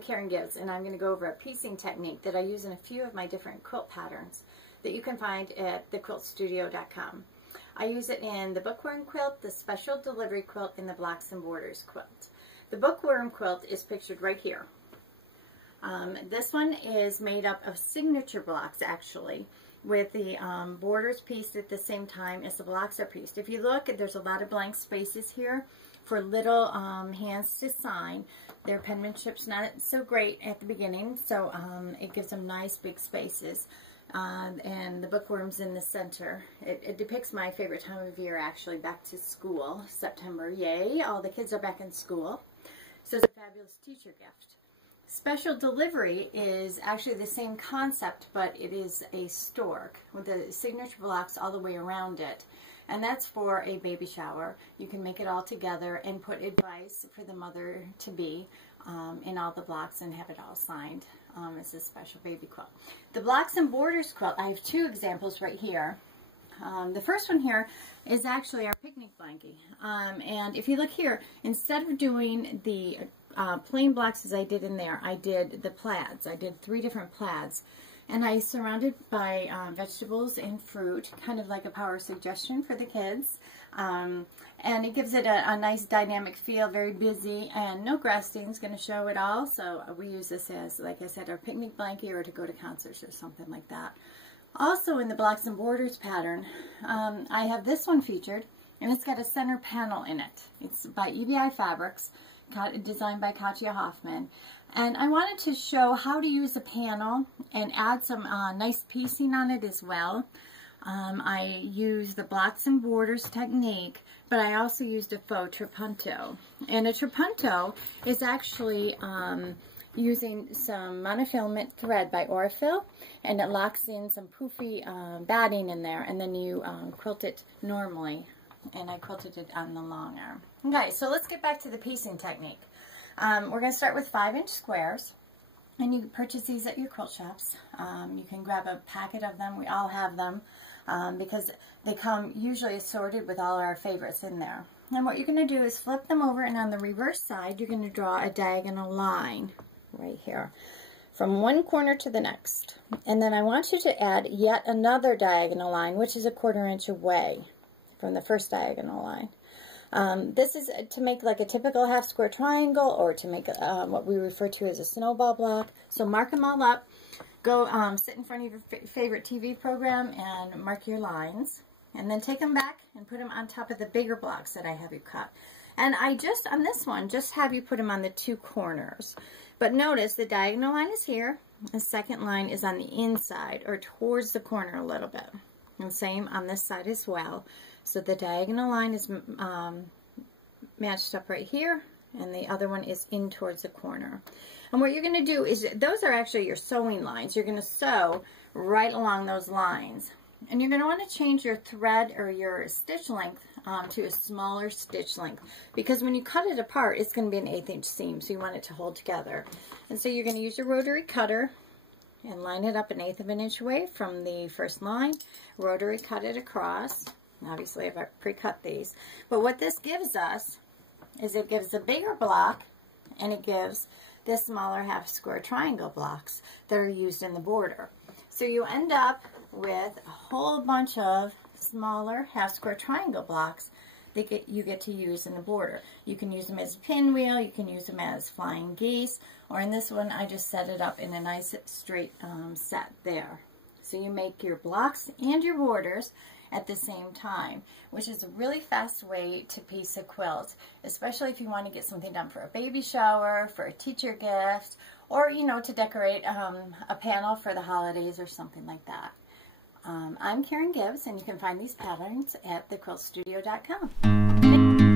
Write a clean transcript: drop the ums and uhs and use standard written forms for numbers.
I'm Karen Gibbs, and I'm going to go over a piecing technique that I use in a few of my different quilt patterns that you can find at thequiltstudio.com. I use it in the bookworm quilt, the special delivery quilt, and the blocks and borders quilt. The bookworm quilt is pictured right here. This one is made up of signature blocks, actually, with the borders pieced at the same time as the blocks are pieced. If you look, there's a lot of blank spaces here for little hands to sign. Their penmanship's not so great at the beginning, so it gives them nice big spaces. And the bookworm's in the center. It depicts my favorite time of year, actually, back to school. September, yay, all the kids are back in school. So it's a fabulous teacher gift. Special delivery is actually the same concept, but it is a stork with the signature blocks all the way around it. And that's for a baby shower. You can make it all together and put advice for the mother-to-be in all the blocks and have it all signed. It's a special baby quilt. The blocks and borders quilt, I have two examples right here. The first one here is actually our picnic blankie. And if you look here, instead of doing the plain blocks as I did in there, I did the plaids. I did 3 different plaids. And I surrounded by vegetables and fruit, kind of like a power suggestion for the kids. And it gives it a nice dynamic feel, very busy, and no grass stains going to show at all. So we use this as, like I said, our picnic blanket or to go to concerts or something like that. Also in the blocks and borders pattern, I have this one featured, and it's got a center panel in it. It's by EBI Fabrics, designed by Katja Hoffman. And I wanted to show how to use a panel and add some nice piecing on it as well. I used the blocks and borders technique, but I also used a faux trapunto. And a trapunto is actually using some monofilament thread by Orifil, and it locks in some poofy batting in there, and then you quilt it normally. And I quilted it on the long arm. Okay, so let's get back to the piecing technique. We're going to start with 5-inch squares, and you can purchase these at your quilt shops. You can grab a packet of them. We all have them because they come usually assorted with all our favorites in there. And what you're going to do is flip them over, and on the reverse side, you're going to draw a diagonal line right here from one corner to the next. And then I want you to add yet another diagonal line, which is a 1/4 inch away from the first diagonal line. This is to make like a typical half square triangle, or to make what we refer to as a snowball block. So mark them all up. Go sit in front of your favorite TV program and mark your lines. And then take them back and put them on top of the bigger blocks that I have you cut. And I just, on this one, just have you put them on the 2 corners. But notice the diagonal line is here. The second line is on the inside, or towards the corner a little bit. And same on this side as well. So the diagonal line is matched up right here, and the other one is in towards the corner. And what you're going to do is, those are actually your sewing lines. You're going to sew right along those lines. And you're going to want to change your thread or your stitch length to a smaller stitch length, because when you cut it apart, it's going to be an 1/8 inch seam, so you want it to hold together. And so you're going to use your rotary cutter and line it up 1/8 of an inch away from the first line. Rotary cut it across. Obviously, I've pre-cut these. But what this gives us is it gives a bigger block, and it gives the smaller half square triangle blocks that are used in the border. So you end up with a whole bunch of smaller half square triangle blocks that you get to use in the border. You can use them as a pinwheel, you can use them as flying geese, or in this one I just set it up in a nice straight set there. So you make your blocks and your borders at the same time, which is a really fast way to piece a quilt, especially if you want to get something done for a baby shower, for a teacher gift, or, you know, to decorate a panel for the holidays or something like that. I'm Karen Gibbs, and you can find these patterns at thequiltstudio.com.